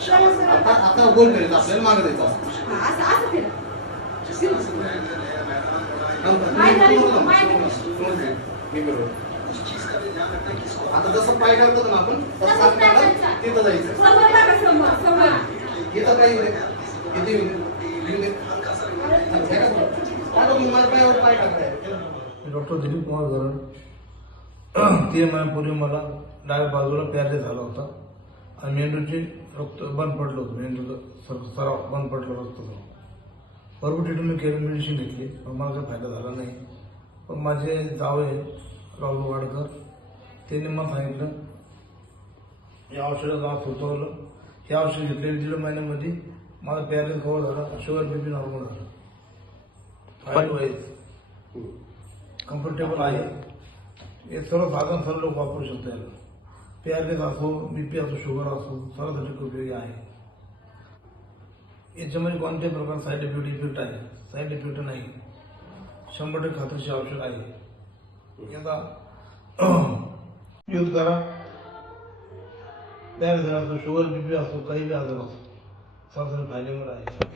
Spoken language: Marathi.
आता आता गोल करायचं आपल्याला मागे द्यायचं असं. मी बरोबर आता जसं पाय टाकतो ना आपण तिथं जायचं. इथं काही माझ्या पायावर पाय टाकताय. डॉक्टर दिलीप कुमार गरड 3 महिन्यापूर्वी मला डाव्या बाजूला पॅरलाइज झाला होता आणि मेंदूचे रक्त बंद पडलं होतं. मेंदूचं सराव बंद पडलं रक्ताचं. भरपूर ट्रीटमेंट केली, मेडिसिन घेतली, पण मला काही फायदा झाला नाही. पण माझे जावळे राहुल वाडकर त्यांनी मला सांगितलं या औषधाचं नाव सुचवलं. हे औषध घेतले 1.5 महिन्यामध्ये माझा पॅरलाइज कव्हर झाला, शुगर बीपी नॉर्मल झालं. फाईल वाईज कम्फर्टेबल आहे. हे सर्व साधन सर्व लोक वापरू शकतात. याला पॅरलाइज असो, बीपी असो, शुगर असो, सर्वांसाठी उपयोगी आहे. याच्यामध्ये कोणत्याही प्रकार साईड इफेक्ट आहे, साईड इफेक्ट नाही. 100% खात्रीशीर औषध आहे. याचा यूज करा. पॅरलाइज असो, शुगर बीपी असो, काही बी आजार असो, सर्वांसाठी फायदेशीर आहे.